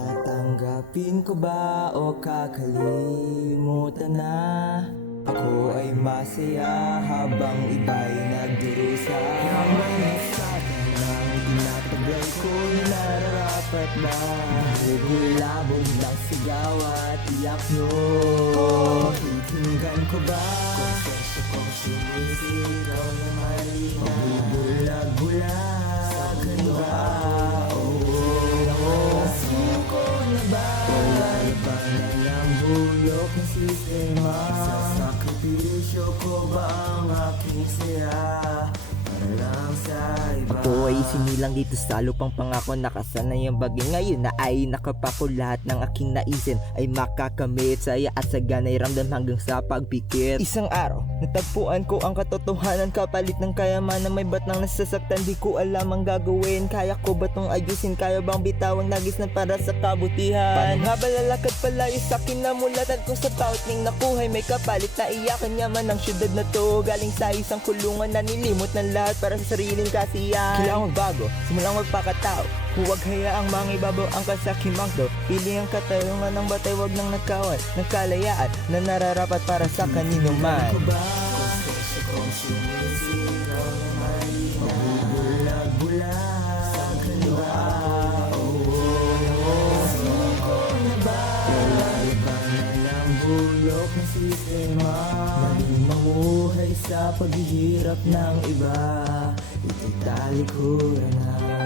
Tatanggapin ko ba o kakalimutan na? Ako ay masaya habang iba'y nagdurusa. Habang nagsatan ng tinatagal ko nararapat ba Bugulabog ng sigaw at iyak nyo bulok ng sistema? Sasakripisyo ko ba ang aking saya? Sa iba Ako ay sinilang dito sa lupang pangako. Nakasanay ang bagay ngayon na ay nakapako Lahat ng aking naisin ay makakamit Saya at saganay ramdam hanggang sa pagpikit Isang araw, natagpuan ko ang katotohanan. Kapalit ng kayamanan may batang nasasaktan. Di ko alam ang gagawin. Kaya ko ba tong ayusin? Kaya bang bitawang nagis na para sa kabutihan? Paano? Nga ba lalakad palayo sa akin na mulatan Kung sa bawat ning nakuhay. May kapalit na iyakan Yaman ang syudad na to. Galing sa isang kulungan na nilimot ng lahat para sa sariling kasiyahan. Kailangan magbago, simulang magpakatao. Huwag hayaang mga ibabaw ang kasakimang to Pili ang katarungan ng batay wag nang nagkawan Ng kalayaan na nararapat para sa kanino man ko ba? Konsensya kong bulok ng sistema? Maging mamuhay sa paghihirap ng iba Ito'y talikuran na